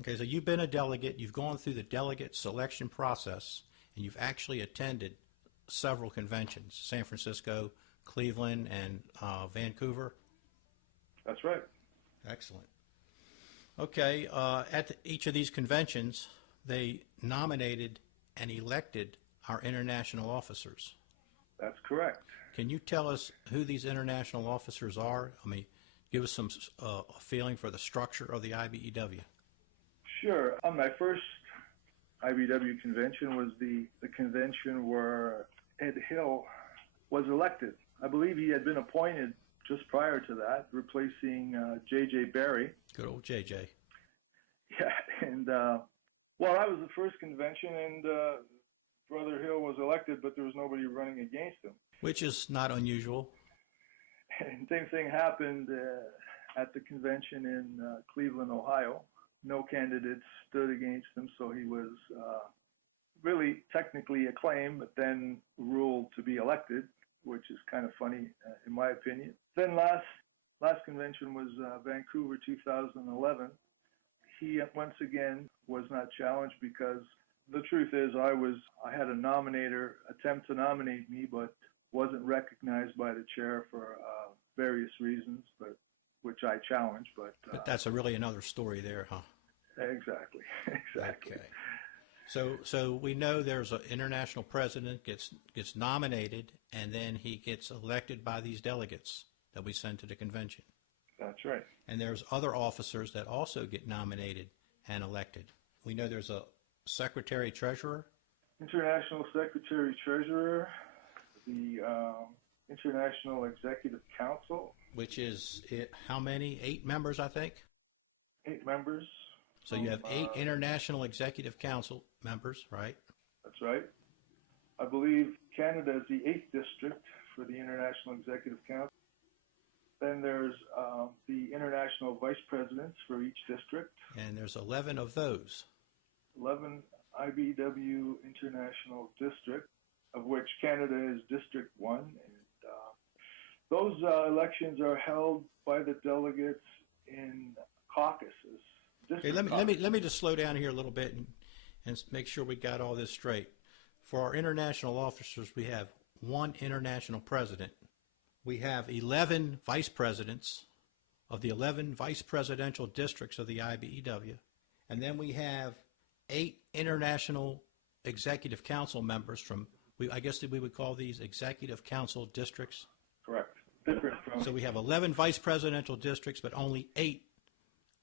Okay, so you've been a delegate, you've gone through the delegate selection process, and you've actually attended several conventions, San Francisco, Cleveland, and Vancouver. That's right. Excellent. Okay, at each of these conventions, they nominated and elected our international officers. That's correct. Can you tell us who these international officers are? I mean, give us some feeling for the structure of the IBEW. Sure. On my first IBEW convention was the convention where Ed Hill was elected. I believe he had been appointed just prior to that, replacing J.J. Barry. Good old J.J. Yeah, and well, that was the first convention, and Brother Hill was elected, but there was nobody running against him. Which is not unusual. And same thing happened at the convention in Cleveland, Ohio. No candidates stood against him, so he was really technically acclaimed, but then ruled to be elected, which is kind of funny in my opinion. Then last convention was Vancouver 2011. He once again was not challenged because the truth is I had a nominator attempt to nominate me, but wasn't recognized by the chair for various reasons, but which I challenged. But that's really another story there, huh? Exactly. Okay. So we know there's an international president gets nominated, and then he gets elected by these delegates that we send to the convention. That's right. And there's other officers that also get nominated and elected. We know there's a secretary-treasurer. International secretary-treasurer, the International Executive Council. Which is how many? 8 members, I think? 8 members. So you have 8 International Executive Council members, right? That's right. I believe Canada is the 8th district for the International Executive Council. Then there's the international vice presidents for each district. And there's 11 of those. 11 IBEW international districts, of which Canada is District 1. And those elections are held by the delegates in caucuses. Okay, let me just slow down here a little bit and make sure we got all this straight. For our international officers, we have 1 international president. We have 11 vice presidents of the 11 vice presidential districts of the IBEW. And then we have 8 international executive council members from, I guess we would call these executive council districts. Correct. Different from. So we have 11 vice presidential districts, but only 8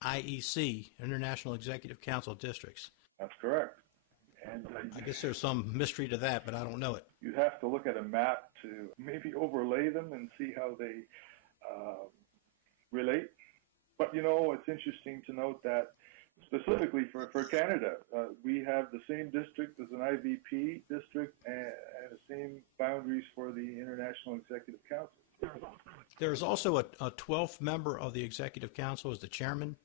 IEC, International Executive Council districts. That's correct. And I guess there's some mystery to that, but I don't know it. You have to look at a map to maybe overlay them and see how they relate. But, you know, it's interesting to note that specifically for Canada, we have the same district as an IVP district and the same boundaries for the International Executive Council. There's also a 12th member of the Executive Council as the chairman.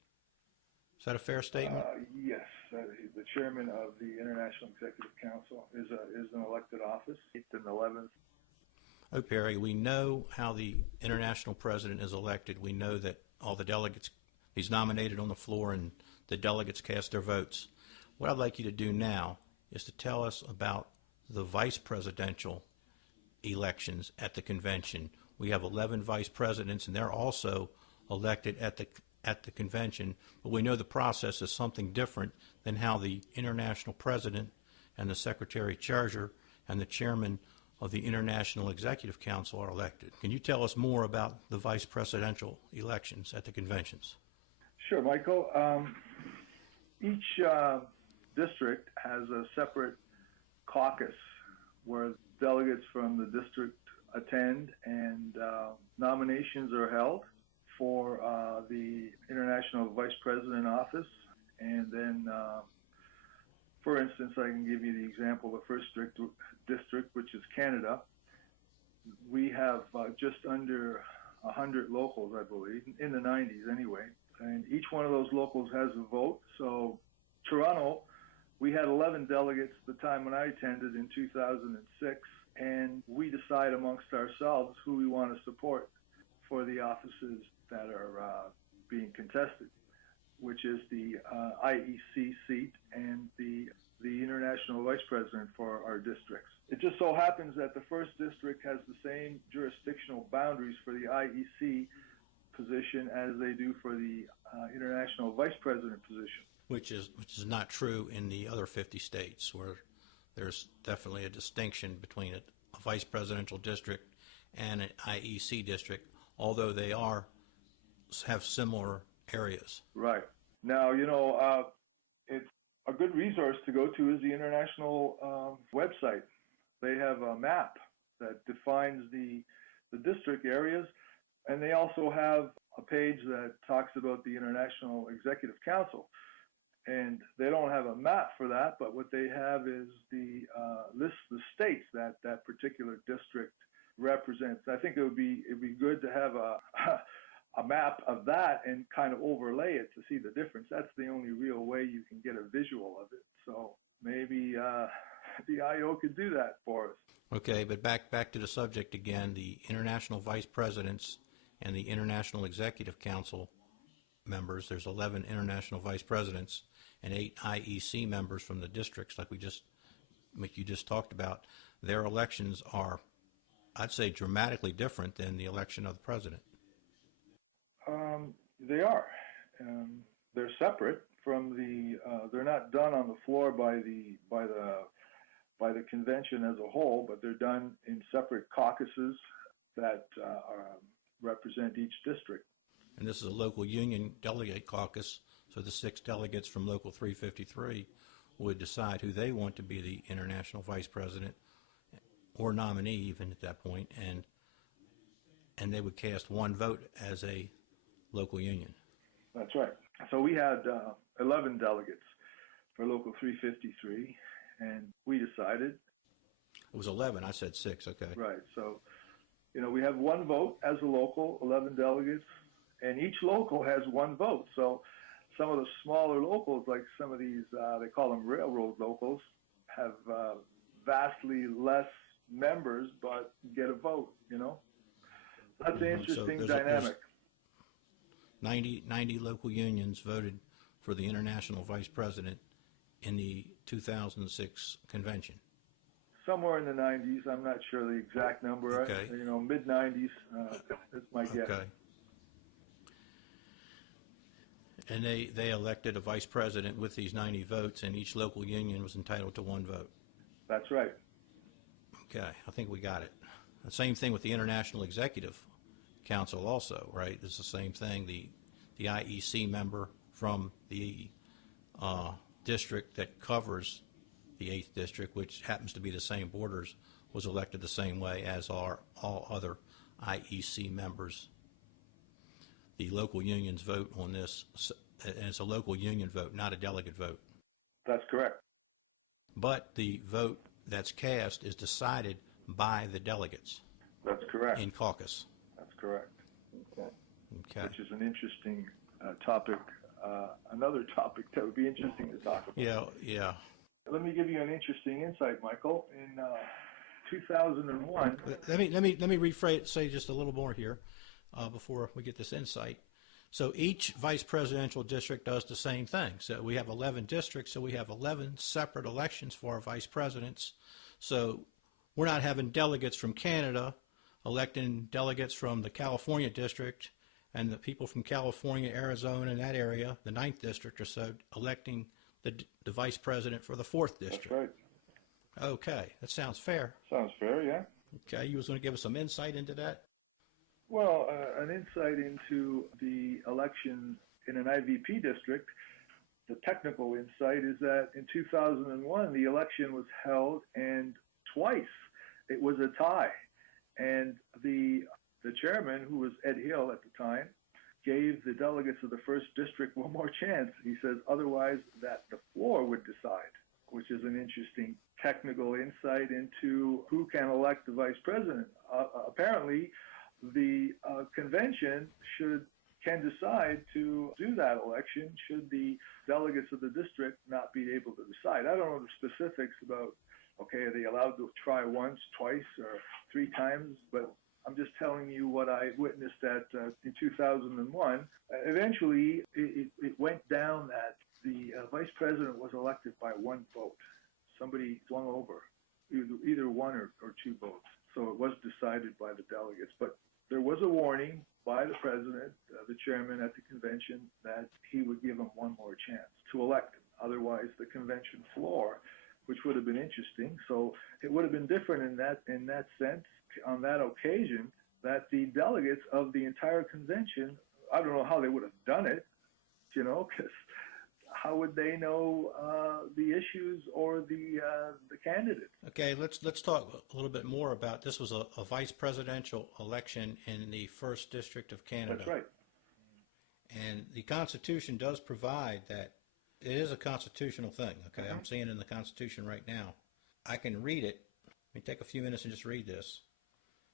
Is that a fair statement? Yes. The chairman of the International Executive Council is an elected office, 8th and 11th. Oh, Perry, we know how the international president is elected. We know that all the delegates, he's nominated on the floor and the delegates cast their votes. What I'd like you to do now is to tell us about the vice presidential elections at the convention. We have 11 vice presidents, and they're also elected at the convention, but we know the process is something different than how the international president and the secretary-treasurer and the chairman of the International Executive Council are elected. Can you tell us more about the vice presidential elections at the conventions? Sure, Michael. Each district has a separate caucus where delegates from the district attend, and nominations are held for the International Vice President office. And then, for instance, I can give you the example of the first district, which is Canada. We have just under 100 locals, I believe, in the 90s anyway. And each one of those locals has a vote. So Toronto, we had 11 delegates the time when I attended in 2006, and we decide amongst ourselves who we want to support for the offices that are being contested. which is the IEC seat, and the international vice president for our districts. It just so happens that the first district has the same jurisdictional boundaries for the IEC position as they do for the international vice president position. Which is not true in the other 50 states, where there's definitely a distinction between a vice presidential district and an IEC district, although they have similar areas. Right. Now, it's a good resource to go to is the international website. They have a map that defines the district areas, and they also have a page that talks about the International Executive Council. And they don't have a map for that, but what they have is the list of the states that that particular district represents. I think it'd be good to have a map of that and kind of overlay it to see the difference. That's the only real way you can get a visual of it. So maybe the IO could do that for us. Okay, but back to the subject again. The international vice presidents and the International Executive Council members, there's 11 international vice presidents and 8 IEC members from the districts, like you just talked about. Their elections are, I'd say, dramatically different than the election of the president. They are. They're separate from the. They're not done on the floor by the convention as a whole, but they're done in separate caucuses that represent each district. And this is a local union delegate caucus, so the 6 delegates from Local 353 would decide who they want to be the international vice president or nominee even at that point, and they would cast one vote as a local union. That's right. So we had 11 delegates for Local 353, and we decided. It was 11. I said 6. Okay. Right. So, we have one vote as a local, 11 delegates, and each local has one vote. So some of the smaller locals, like some of these, they call them railroad locals, have vastly less members but get a vote, That's an interesting dynamic. 90 local unions voted for the international vice president in the 2006 convention. Somewhere in the 90s. I'm not sure the exact number. Okay. Mid-90s is my guess. Okay. And they elected a vice president with these 90 votes, and each local union was entitled to one vote. That's right. Okay, I think we got it. The same thing with the International Executive Council also, right? It's the same thing. The IEC member from the district that covers the 8th district, which happens to be the same borders, was elected the same way as are all other IEC members. The local unions vote on this, and it's a local union vote, not a delegate vote. That's correct. But the vote that's cast is decided by the delegates. That's correct. In caucus. That's correct. Okay. Which is an interesting topic, another topic that would be interesting to talk about. Yeah. Let me give you an interesting insight, Michael. In 2001. Let me say just a little more here before we get this insight. So each vice presidential district does the same thing. So we have 11 districts, so we have 11 separate elections for our vice presidents. So we're not having delegates from Canada electing delegates from the California district, and the people from California, Arizona, and that area, the 9th district or so, electing the vice president for the 4th district. That's right. Okay, that sounds fair. Sounds fair, yeah. Okay, you was going to give us some insight into that? Well, an insight into the election in an IVP district, the technical insight is that in 2001, the election was held, and twice it was a tie. And the chairman, who was Ed Hill at the time, gave the delegates of the 1st district one more chance. He says otherwise that the floor would decide, which is an interesting technical insight into who can elect the vice president. Apparently, the convention can decide to do that election should the delegates of the district not be able to decide. I don't know the specifics about, okay, are they allowed to try once, twice, or 3 times, but I'm just telling you what I witnessed in 2001. Eventually, it went down that the vice president was elected by one vote. Somebody swung over, either one or two votes. So it was decided by the delegates. But there was a warning by the president, the chairman at the convention, that he would give him one more chance to elect him. Otherwise, the convention floor, which would have been interesting. So it would have been different in that sense, on that occasion, that the delegates of the entire convention, I don't know how they would have done it, because how would they know the issues or the candidate? Okay, let's talk a little bit more about this. Was a vice presidential election in the 1st District of Canada. That's right. And the Constitution does provide that it is a constitutional thing. Okay, I'm seeing it in the Constitution right now. I can read it. Let me take a few minutes and just read this.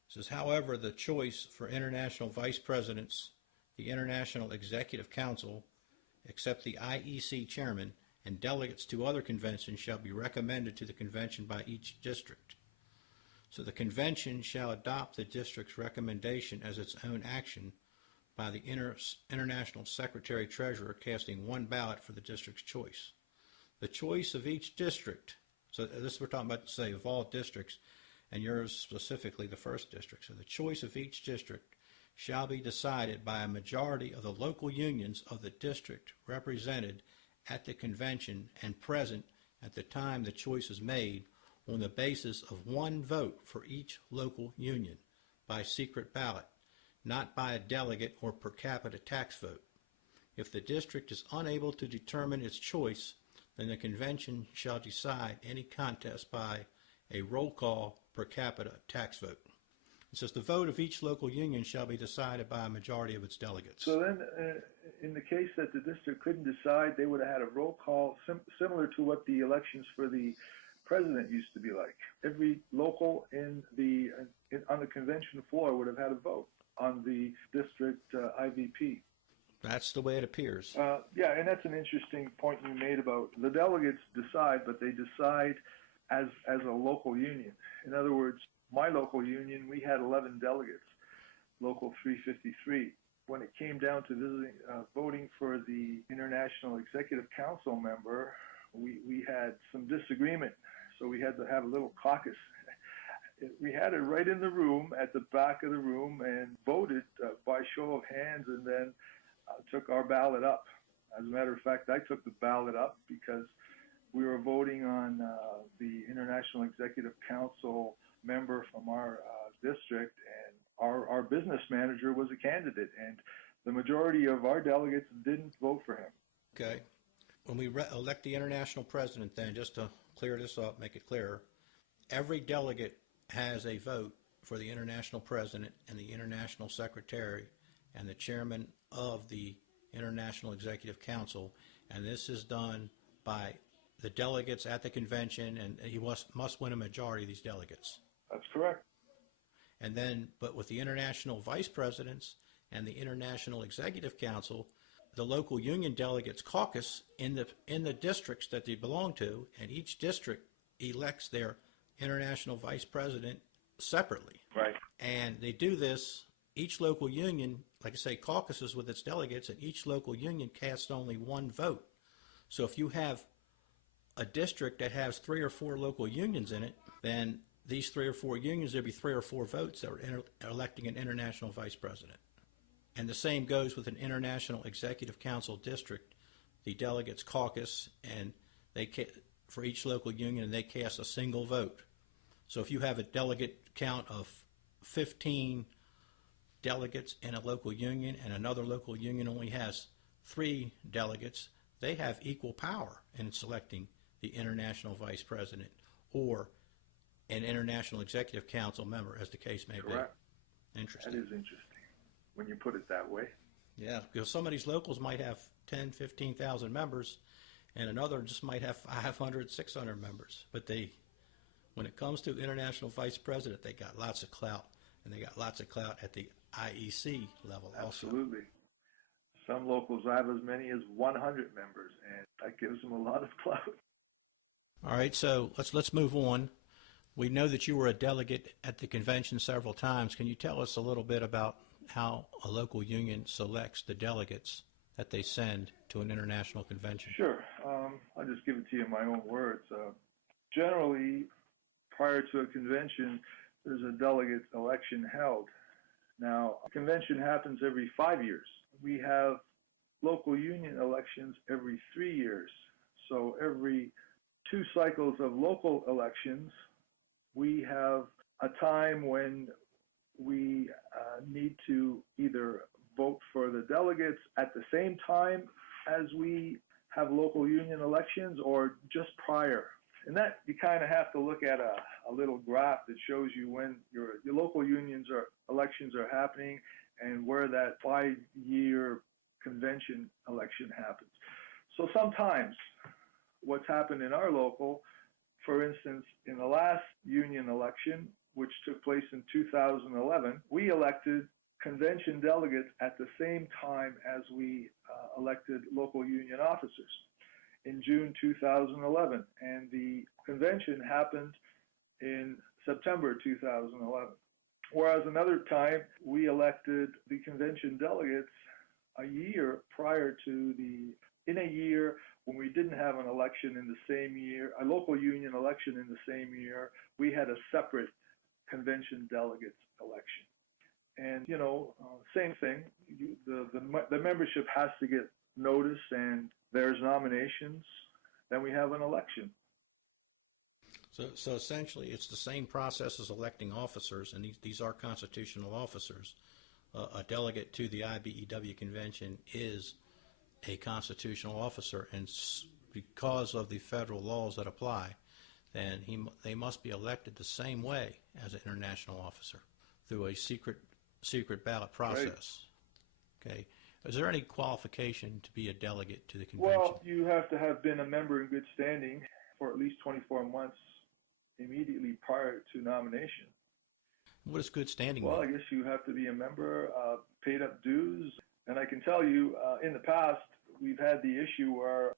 It says, however, the choice for international vice presidents, the International Executive Council, except the IEC chairman, and delegates to other conventions shall be recommended to the convention by each district. So the convention shall adopt the district's recommendation as its own action by the international secretary-treasurer casting one ballot for the district's choice. The choice of each district, so this we're talking about, say, of all districts, and yours specifically the 1st district. So the choice of each district shall be decided by a majority of the local unions of the district represented at the convention and present at the time the choice is made on the basis of one vote for each local union by secret ballot, not by a delegate or per capita tax vote. If the district is unable to determine its choice, then the convention shall decide any contest by a roll call per capita tax vote. It says the vote of each local union shall be decided by a majority of its delegates. So then, in the case that the district couldn't decide, they would have had a roll call similar to what the elections for the president used to be like. Every local on the convention floor would have had a vote on the district IVP. That's the way it appears. Yeah, and that's an interesting point you made about the delegates decide, but they decide as a local union. In other words, my local union, we had 11 delegates, local 353. When it came down to voting for the International Executive Council member, we had some disagreement, so we had to have a little caucus. We had it right in the room, at the back of the room, and voted by show of hands, and then took our ballot up. As a matter of fact, I took the ballot up because we were voting on the International Executive Council member from our district, and our business manager was a candidate, and the majority of our delegates didn't vote for him. Okay. When we elect the international president, then, just to clear this up, make it clearer, every delegate has a vote for the international president and the international secretary and the chairman of the International Executive Council, and this is done by the delegates at the convention, and he must win a majority of these delegates. That's correct. And then, but with the international vice presidents and the International Executive Council, the local union delegates caucus in the districts that they belong to, and each district elects their international vice president separately. Right. And they do this, each local union, like I say, caucuses with its delegates, and each local union casts only one vote. So if you have a district that has 3 or 4 local unions in it, then these 3 or 4 unions, there'll be 3 or 4 votes that are electing an international vice president. And the same goes with an International Executive Council district. The delegates caucus, and for each local union, and they cast a single vote. So if you have a delegate count of 15 delegates in a local union, and another local union only has 3 delegates, they have equal power in selecting the international vice president or an International Executive Council member, as the case may Correct. Be. Interesting. That is interesting when you put it that way. Yeah, because some of these locals might have 10, 15,000 members, and another just might have 500, 600 members. But when it comes to international vice president, they got lots of clout, and they got lots of clout at the IEC level also. Absolutely. Some locals have as many as 100 members, and that gives them a lot of clout. All right, so let's move on. We know that you were a delegate at the convention several times. Can you tell us a little bit about how a local union selects the delegates that they send to an international convention? Sure. I'll just give it to you in my own words. Generally, prior to a convention, there's a delegate election held. Now, a convention happens every 5 years. We have local union elections every 3 years. So every 2 cycles of local elections, we have a time when we need to either vote for the delegates at the same time as we have local union elections or just prior. And that you kind of have to look at a little graph that shows you when your local elections are happening and where that 5-year convention election happens. So sometimes what's happened in our local, for instance, in the last union election, which took place in 2011, we elected convention delegates at the same time as we elected local union officers in June 2011. And the convention happened in September 2011. Whereas another time, we elected the convention delegates a year prior to in a year when we didn't have an election in the same year, a local union election in the same year, we had a separate convention delegates election. And, same thing, the membership has to get notice and there's nominations, then we have an election. So essentially, it's the same process as electing officers, and these are constitutional officers. A delegate to the IBEW Convention is a constitutional officer, and because of the federal laws that apply, then they must be elected the same way as an international officer through a secret ballot process. Right. Okay. Is there any qualification to be a delegate to the convention? Well, you have to have been a member in good standing for at least 24 months immediately prior to nomination. What does good standing mean? Well, I guess you have to be a member, paid up dues. And I can tell you, in the past, we've had the issue where,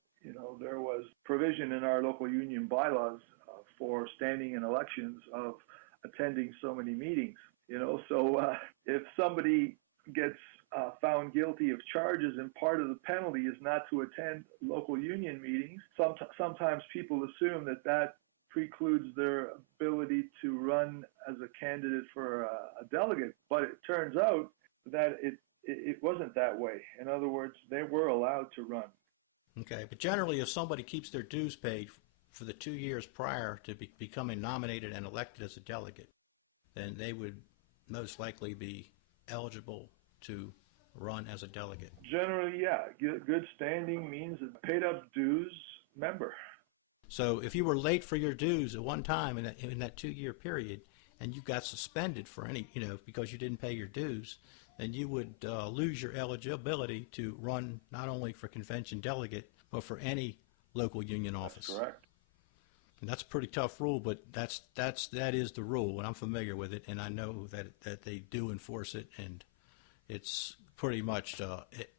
there was provision in our local union bylaws for standing in elections of attending so many meetings. So if somebody gets found guilty of charges and part of the penalty is not to attend local union meetings, sometimes people assume that precludes their ability to run as a candidate for a delegate. But it turns out that it wasn't that way. In other words, they were allowed to run. Okay, but generally if somebody keeps their dues paid for the 2 years prior to becoming nominated and elected as a delegate, then they would most likely be eligible to run as a delegate. Generally, yeah. Good standing means a paid up dues member. So if you were late for your dues at one time in that 2-year period and you got suspended for because you didn't pay your dues, then you would lose your eligibility to run not only for convention delegate, but for any local union office. That's correct. And that's a pretty tough rule, but that is the rule, and I'm familiar with it, and I know that they do enforce it, and it's pretty much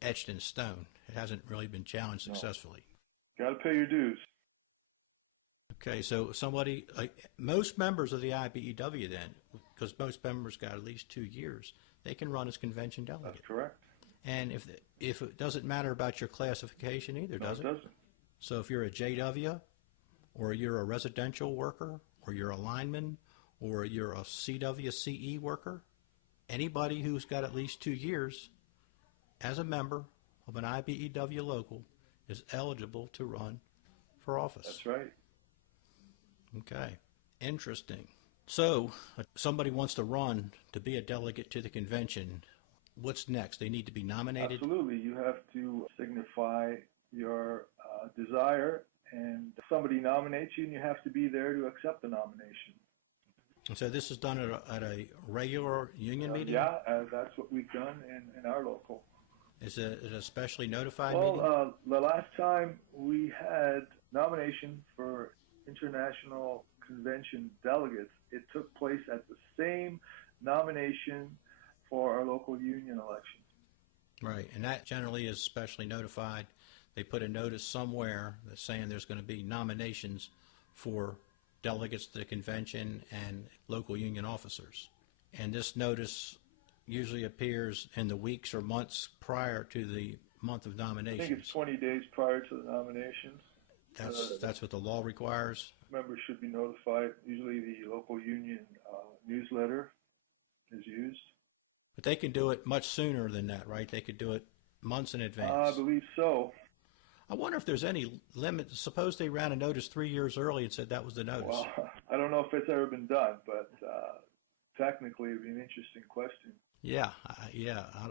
etched in stone. It hasn't really been challenged successfully. Got to pay your dues. Okay, so most members of the IBEW then, because most members got at least 2 years, they can run as convention delegate. That's correct. And if it doesn't matter about your classification either, does it? No, it doesn't. So if you're a JW, or you're a residential worker, or you're a lineman, or you're a CWCE worker, anybody who's got at least 2 years as a member of an IBEW local is eligible to run for office. That's right. Okay, interesting. So somebody wants to run to be a delegate to the convention. What's next? They need to be nominated? Absolutely. You have to signify your desire, and somebody nominates you, and you have to be there to accept the nomination. So this is done at a regular union meeting? Yeah, that's what we've done in our local. Is it a specially notified meeting? Well, the last time we had nomination for international convention delegates, it took place at the same nomination for our local union elections. Right, and that generally is specially notified. They put a notice somewhere that's saying there's going to be nominations for delegates to the convention and local union officers. And this notice usually appears in the weeks or months prior to the month of I nominations. think it's 20 days prior to the nominations. That's what the law requires. Members should be notified. Usually the local union newsletter is used. But they can do it much sooner than that, right? They could do it months in I advance. believe so. I wonder if there's any limit. Suppose they ran a notice 3 years early and said that was the notice. Well, I don't know if it's ever been done, but technically it'd be an interesting question. Yeah,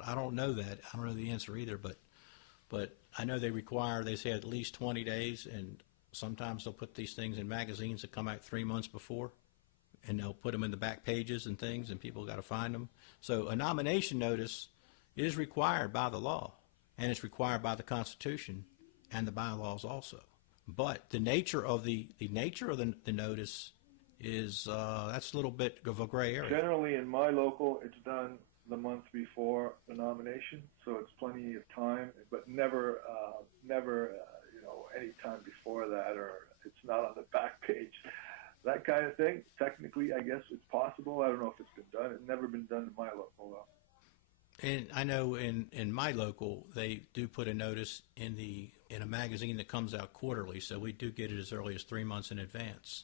I don't know that. I don't know the answer either, but I know they say at least 20 days, and sometimes they'll put these things in magazines that come out 3 months before, and they'll put them in the back pages and things, and people got to find them. So a nomination notice is required by the law, and it's required by the Constitution and the bylaws also. But the nature of the notice is that's a little bit of a gray area. Generally, in my local, it's done the month before the nomination, so it's plenty of time. But never, any time before that, or it's not on the back page. That kind of thing. Technically, I guess it's possible. I don't know if it's been done. It's never been done in my local, though. And I know in my local, they do put a notice in a magazine that comes out quarterly, so we do get it as early as 3 months in advance.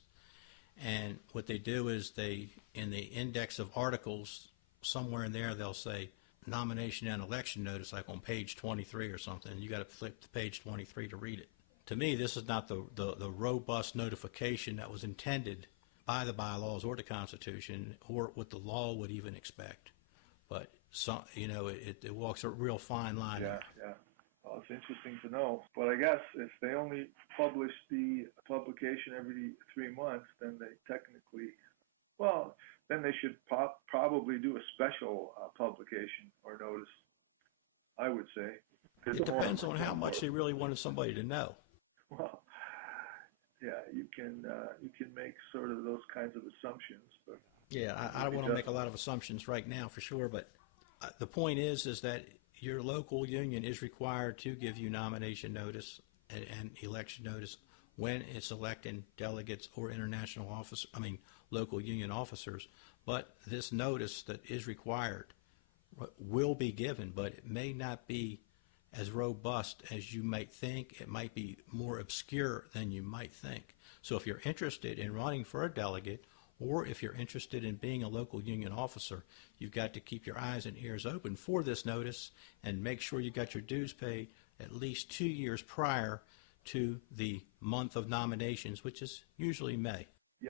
And what they do is in the index of articles, somewhere in there, they'll say nomination and election notice, like on page 23 or something. You got to flip to page 23 to read it. To me, this is not the robust notification that was intended by the bylaws or the Constitution, or what the law would even expect. But it walks a real fine line. Yeah. Well, it's interesting to know. But I guess if they only publish the publication every 3 months, then they technically, then they should probably do a special publication or notice, I would say. It depends on how much they really wanted somebody to know. Well, yeah, you can make sort of those kinds of assumptions, but yeah, I don't want to make a lot of assumptions right now for sure, but the point is that your local union is required to give you nomination notice and election notice when it's electing delegates or local union officers. But this notice that is required will be given, but it may not be as robust as you might think. It might be more obscure than you might think. So if you're interested in running for a delegate, or if you're interested in being a local union officer, you've got to keep your eyes and ears open for this notice and make sure you got your dues paid at least 2 years prior to the month of nominations, which is usually May.